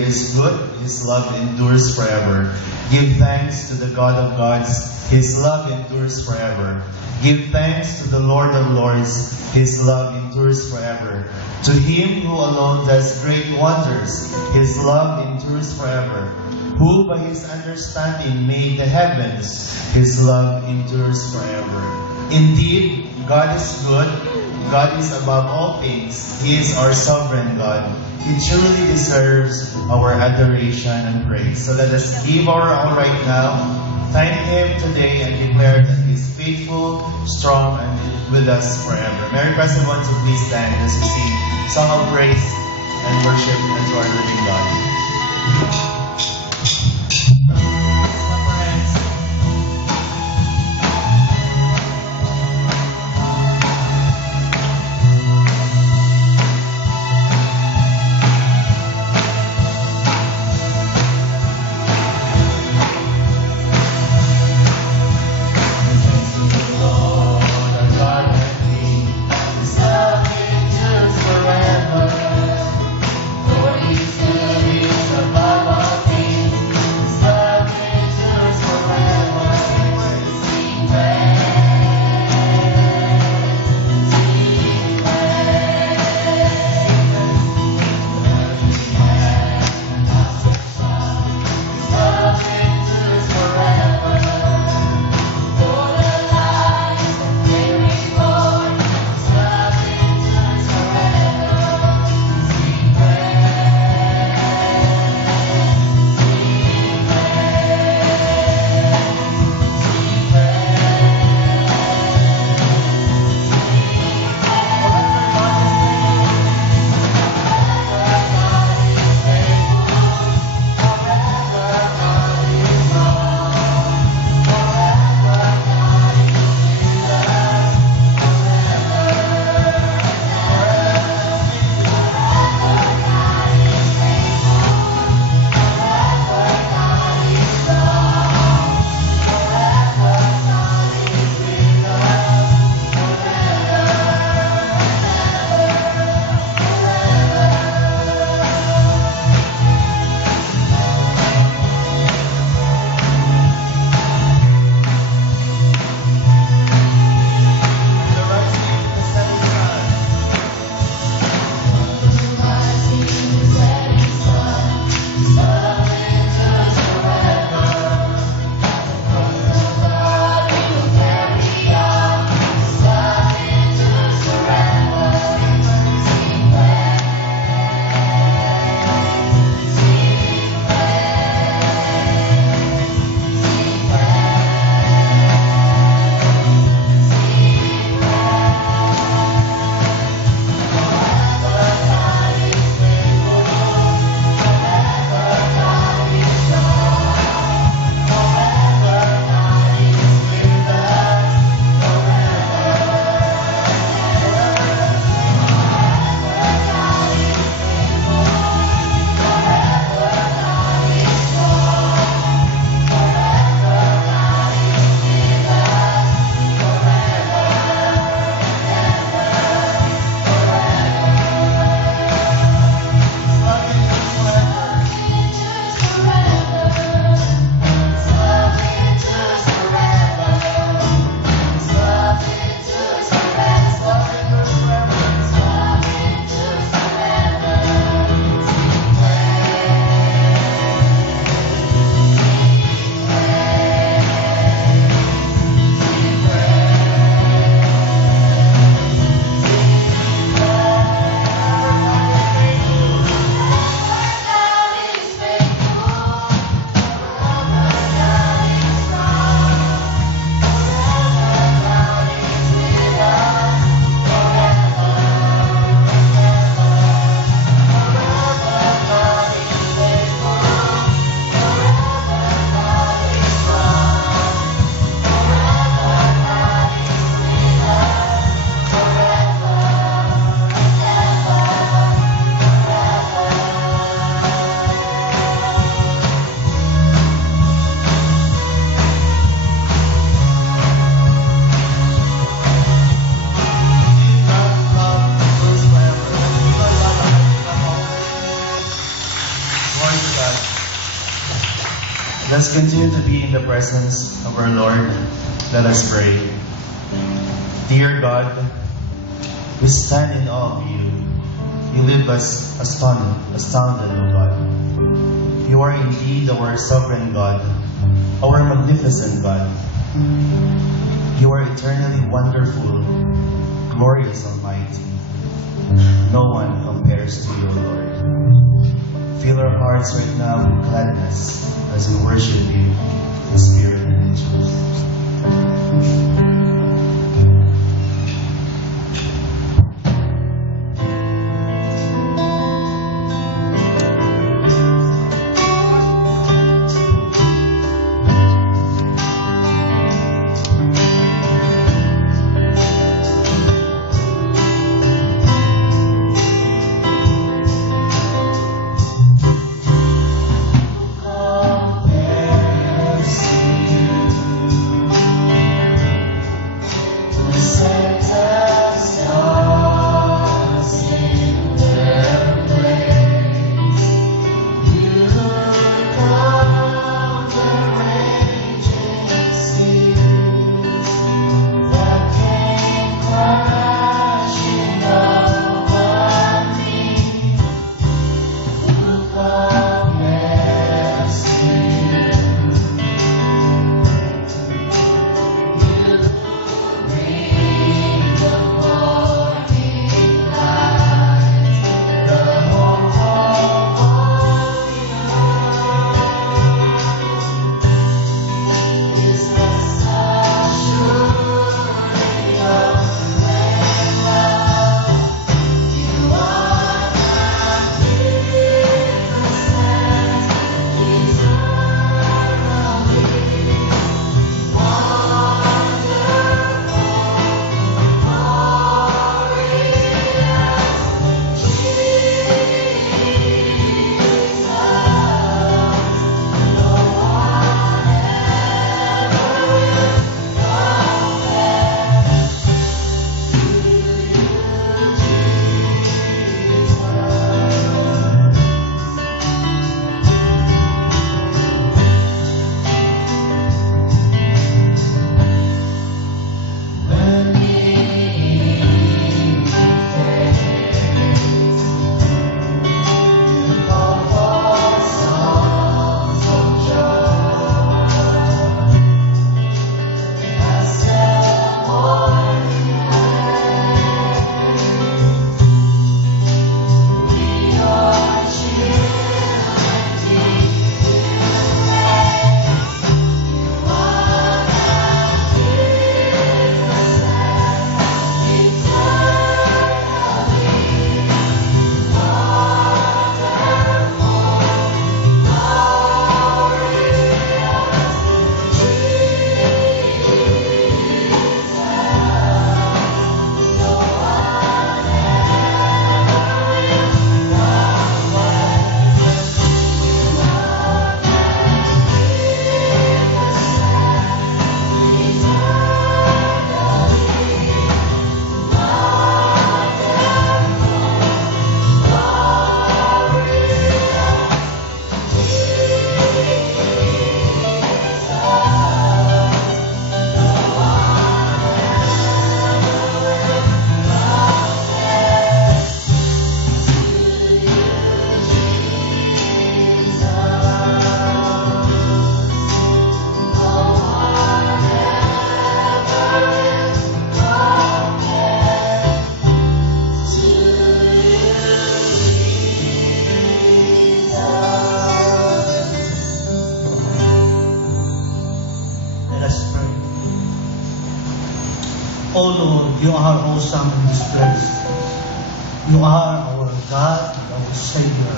is good, His love endures forever. Give thanks to the God of gods, His love endures forever. Give thanks to the Lord of lords, His love endures forever. To Him who alone does great wonders, His love endures forever. Who by His understanding made the heavens, His love endures forever. Indeed, God is good, God is above all things, He is our sovereign God. He truly deserves our adoration and praise. So let us give our all right now, thank Him today, and declare that He is faithful, strong, and with us forever. Mary Present ones, so please stand as we sing song of praise and worship unto our living God. His love endures forever. For His good Let's continue to be in the presence of our Lord. Let us pray. Dear God, we stand in awe of you. You leave us astounded, O God. You are indeed our sovereign God, our magnificent God. You are eternally wonderful, glorious, almighty. No one compares to you, Lord. Fill our hearts right now with gladness as we worship you in spirit and in truth. Oh Lord, you are awesome in this place. You are our God, our Savior.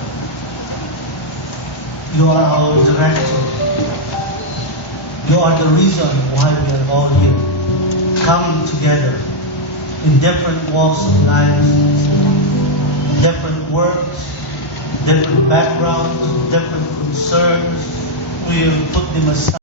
You are our director. You are the reason why we are all here, coming together in different walks of life, different works, different backgrounds, different concerns. We will put them aside.